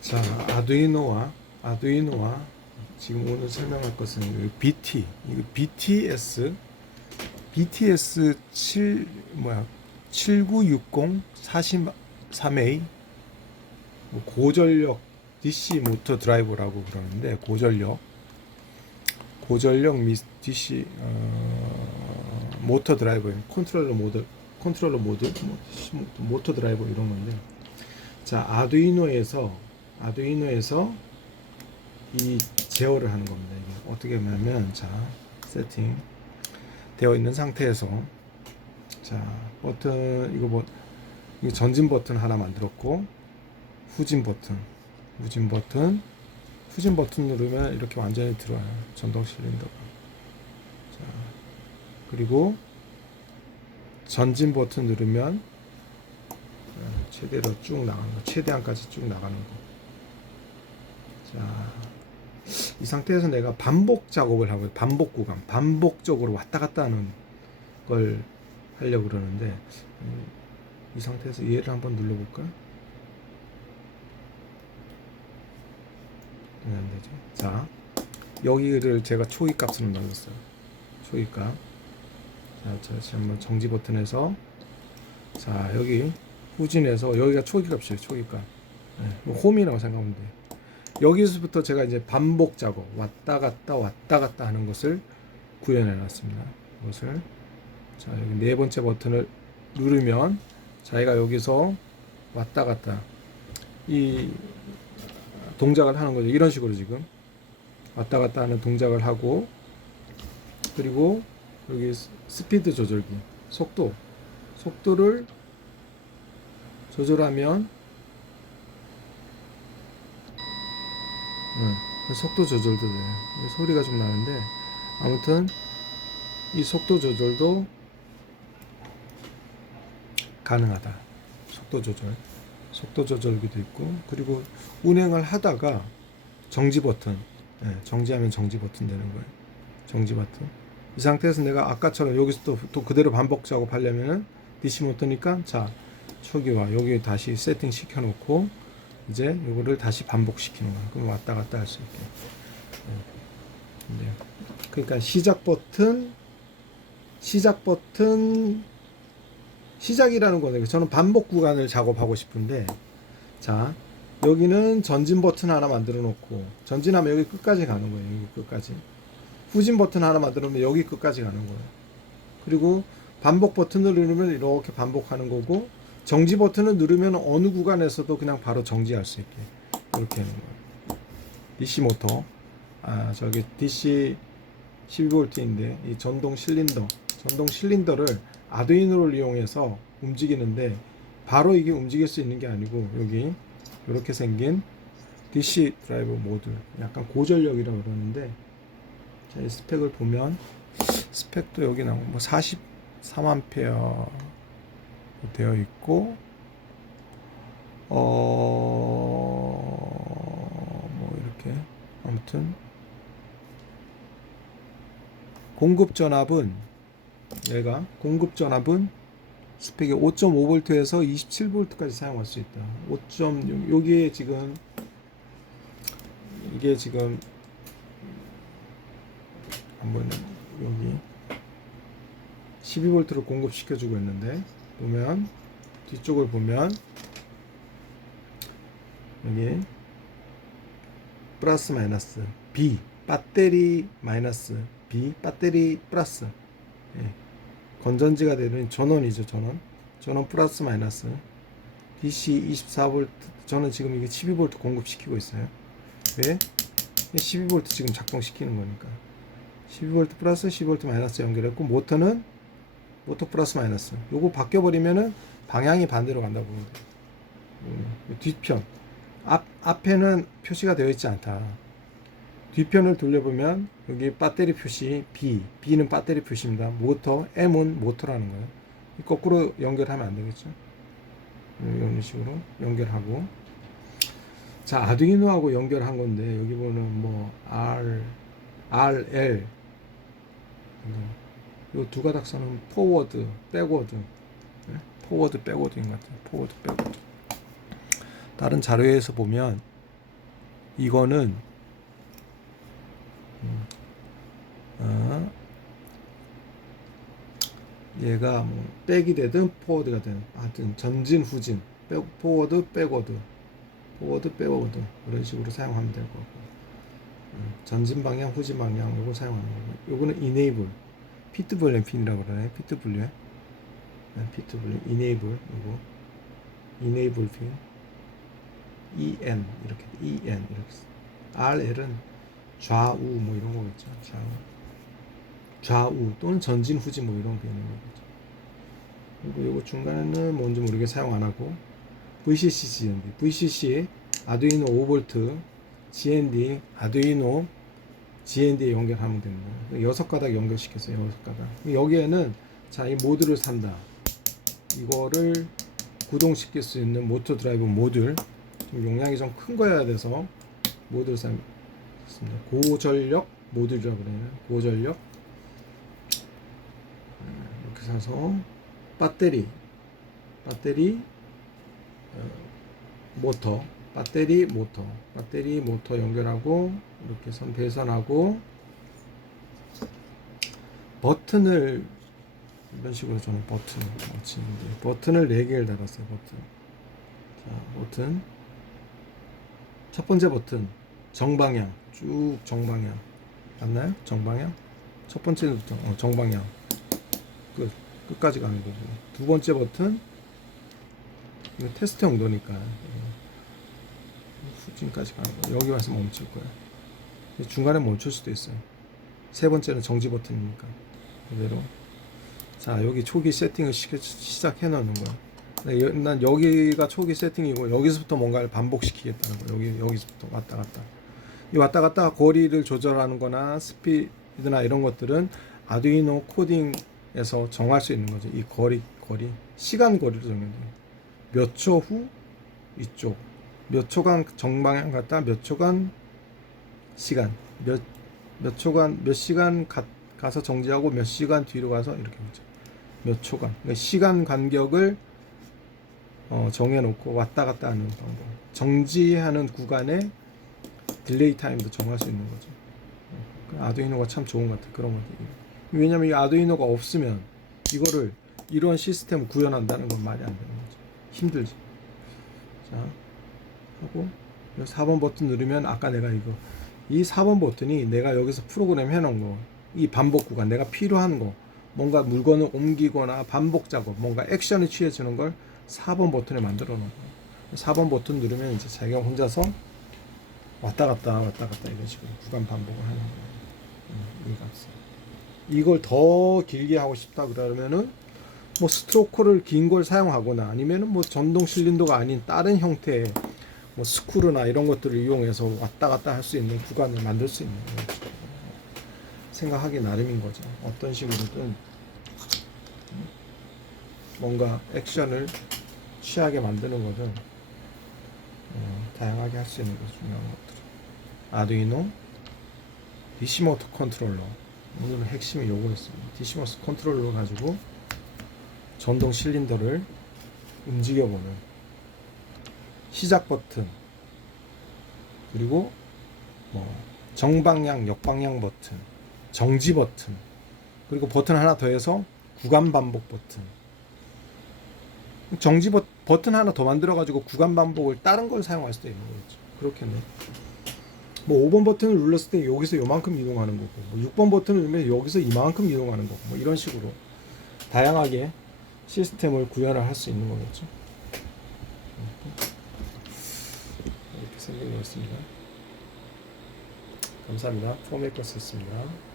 자, 아두이노와 아두이노와 지금 오늘 설명할 것은 이 BT, 이거 BTS, BTS 7 뭐야 7960 43A 뭐 고전력 DC 모터 드라이버라고 그러는데 고전력 고전력 미 DC 어, 모터 드라이버 컨트롤러 모드 컨트롤러 모드 뭐, 시- 모터 드라이버 이런 건데. 자 아두이노에서 아두이노에서 이 제어를 하는 겁니다. 이게 어떻게 하냐면 자 세팅 되어 있는 상태에서 자 버튼 이거 뭐 이거 전진 버튼 하나 만들었고 후진 버튼 후진 버튼 후진 버튼 누르면 이렇게 완전히 들어와요. 전동 실린더가. 자 그리고 전진 버튼 누르면 어, 최대로 쭉 나가는 거 최대한까지 쭉 나가는 거 자 이 상태에서 내가 반복 작업을 하고 반복 구간 반복적으로 왔다 갔다 하는 걸 하려고 그러는데 음, 이 상태에서 얘를 한번 눌러볼까? 네, 안 되죠. 자, 여기를 제가 초기 값으로 넣었어요. 초기 값. 자, 자, 다시 한번 정지 버튼에서 자, 여기 후진해서 여기가 초기 값이에요. 초기 값. 네, 홈이라고 생각하면 돼요. 여기서부터 제가 이제 반복 작업 왔다 갔다 왔다 갔다 하는 것을 구현해 놨습니다. 이것을 자 여기 네 번째 버튼을 누르면 자기가 여기서 왔다 갔다 이 동작을 하는 거죠. 이런 식으로 지금 왔다 갔다 하는 동작을 하고 그리고 여기 스- 스피드 조절기 속도 속도를 조절하면 네, 속도 조절도 돼요. 소리가 좀 나는데 아무튼 이 속도 조절도 가능하다. 속도 조절, 속도 조절기도 있고 그리고 운행을 하다가 정지 버튼, 네, 정지하면 정지 버튼 되는 거예요. 정지 버튼. 이 상태에서 내가 아까처럼 여기서 또, 또 그대로 반복 작업하려면은 DC 모터니까 자 초기화 여기 다시 세팅 시켜놓고 이제 이거를 다시 반복시키는 거야. 그럼 왔다 갔다 할 수 있게. 네. 네. 그러니까 시작 버튼, 시작 버튼, 시작이라는 거는 저는 반복 구간을 작업하고 싶은데, 자 여기는 전진 버튼 하나 만들어 놓고 전진하면 여기 끝까지 가는 거예요. 여기 끝까지. 후진 버튼 하나 만들어 놓으면 여기 끝까지 가는 거예요. 그리고 반복 버튼을 누르면 이렇게 반복하는 거고 정지 버튼을 누르면 어느 구간에서도 그냥 바로 정지할 수 있게 이렇게 하는 거예요. DC 모터, 아 저기 DC 12V인데 이 전동 실린더, 전동 실린더를 아두이노를 이용해서 움직이는데 바로 이게 움직일 수 있는 게 아니고 여기 이렇게 생긴 DC 드라이버 모드, 약간 고전력이라고 그러는데 스펙을 보면 스펙도 여기 나오고 뭐 43암페어 되어 있고 어뭐 이렇게. 아무튼. 공급 전압은 얘가 공급 전압은 스펙이 5.5V에서 27V까지 사용할 수 있다. 5.6 여기에 지금 이게 지금 한번 여기 12V를 공급시켜주고 있는데 보면 뒤쪽을 보면 여기 플러스 마이너스 B 배터리 마이너스 B 배터리 플러스. 예. 건전지가 되는 전원이죠 전원. 전원 플러스 마이너스. DC 24V 저는 지금 이게 12V 공급시키고 있어요. 왜? 12V 지금 작동시키는 거니까. 12V 플러스 12V 마이너스 연결했고 모터는 모터 플러스 마이너스 요거 바뀌어버리면은 방향이 반대로 간다고 보면 돼요 음, 뒤편 앞, 앞에는 표시가 되어 있지 않다 뒤편을 돌려보면 여기 배터리 표시 B, B는 배터리 표시입니다. 모터, M은 모터라는 거예요. 거꾸로 연결하면 안 되겠죠. 이런 식으로 연결하고 자 아두이노하고 연결한 건데 여기 보면 뭐 R, RL 이 두 가닥선은 포워드, 백워드, 네? 포워드, 백워드인 것 같아요. 포워드, 백워드. 다른 자료에서 보면 이거는 음, 어, 얘가 뭐 백이 되든 포워드가 되든 하여튼 전진 후진 백, 포워드 백워드 포워드 백워드 그런 식으로 사용하면 될 거고 음, 전진 방향 후진 방향 요거 사용하는 거고 요거는 enable 피트블렌 핀이라고 그러네. 피트블렌 피트블렌 enable 요거. Enable 핀 EN 이렇게. EN 이렇게. 써. RL은 좌우 뭐 이런 거겠죠. 좌우. 좌우 또는 전진 후진 뭐 이런 개념인 거죠. 그리고 요거 중간에는 뭔지 모르게 사용 안 하고. VCC GND VCC 아두이노 5V GND 아두이노 GND에 연결하면 됩니다. 여섯 가닥 연결시켰어요. 여섯 가닥. 여기에는 자 이 모듈을 산다. 이거를 구동시킬 수 있는 모터 드라이브 모듈 좀 용량이 좀 큰 거여야 돼서 모듈 샀습니다. 고전력 모듈이라고 그래요. 고전력 이렇게 사서 배터리 배터리 어, 모터 배터리 모터. 배터리 모터 연결하고 이렇게 선 배선하고 버튼을 이런 식으로 저는 버튼을 맞추는데 버튼을 4개를 달았어요 버튼. 자 버튼. 첫 번째 버튼. 정방향. 쭉 정방향. 맞나요? 정방향? 첫 번째부터 어, 정방향. 끝. 끝까지 가는 거고. 두 번째 버튼. 이거 테스트 용 도니까. 어, 후진까지 가는 거. 여기 와서 멈출 거야. 중간에 멈출 수도 있어요. 세 번째는 정지 버튼이니까. 그대로. 자 여기 초기 세팅을 시, 시작해 놓는 여- 난 여기가 초기 세팅이고 여기서부터 뭔가를 반복시키겠다는 거야. 여기 여기서부터 왔다 갔다. 이 왔다 갔다 거리를 조절하는 거나 스피드나 이런 것들은 아두이노 코딩에서 정할 수 있는 거죠. 이 거리, 거리, 시간 거리를 정해야 돼요. 몇초 후 이쪽, 몇 초간 정방향 갔다 몇 초간 시간, 몇, 몇 초간, 몇 시간 가, 가서 정지하고 몇 시간 뒤로 가서 이렇게 보죠. 몇 초간. 그러니까 시간 간격을 어, 정해놓고 왔다 갔다 하는 방법. 정지하는 구간에 딜레이 타임도 정할 수 있는 거죠. 그 아두이노가 참 좋은 것 같아 그런 것들. 왜냐면 이 아두이노가 없으면 이거를 이런 시스템을 구현한다는 건 말이 안 되는 거죠. 힘들지. 자 하고 4번 버튼 누르면 아까 내가 이거 이 4번 버튼이 내가 여기서 프로그램 해놓은 거, 이 반복 구간, 내가 필요한 거, 뭔가 물건을 옮기거나 반복 작업, 뭔가 액션이 취해지는 걸 4번 버튼에 만들어 놓은 거예요. 4번 버튼 누르면 이제 자기가 혼자서 왔다 갔다 왔다 갔다 이런 식으로 구간 반복을 하는 거예요. 음. 이걸 더 길게 하고 싶다 그러면은 뭐 스트로크를 긴 걸 사용하거나 아니면은 뭐 전동 실린더가 아닌 다른 형태의 뭐 스크루나 이런 것들을 이용해서 왔다 갔다 할 수 있는 구간을 만들 수 있는. 생각하기 나름인 거죠. 어떤 식으로든 뭔가 액션을 취하게 만드는 거든 어, 다양하게 할 수 있는 게 중요한 것들. 아두이노 디시모터 컨트롤러 오늘 핵심이 요거였습니다. 디시모터 컨트롤러 가지고 전동 실린더를 움직여보는 시작 버튼. 그리고 뭐 정방향 역방향 버튼 정지 버튼. 그리고 버튼 하나 더해서 구간 반복 버튼. 정지 버, 버튼 하나 더 만들어 가지고 구간 반복을 다른 걸 사용할 수도 있는 거겠죠. 그렇겠네. 뭐 5번 버튼을 눌렀을 때 여기서 요만큼 이동하는 거고 뭐 6번 버튼을 누르면 여기서 이만큼 이동하는 거고 뭐 이런 식으로 다양하게 시스템을 구현을 할 수 있는 거겠죠 거였습니다. 감사합니다. 포메이커스였습니다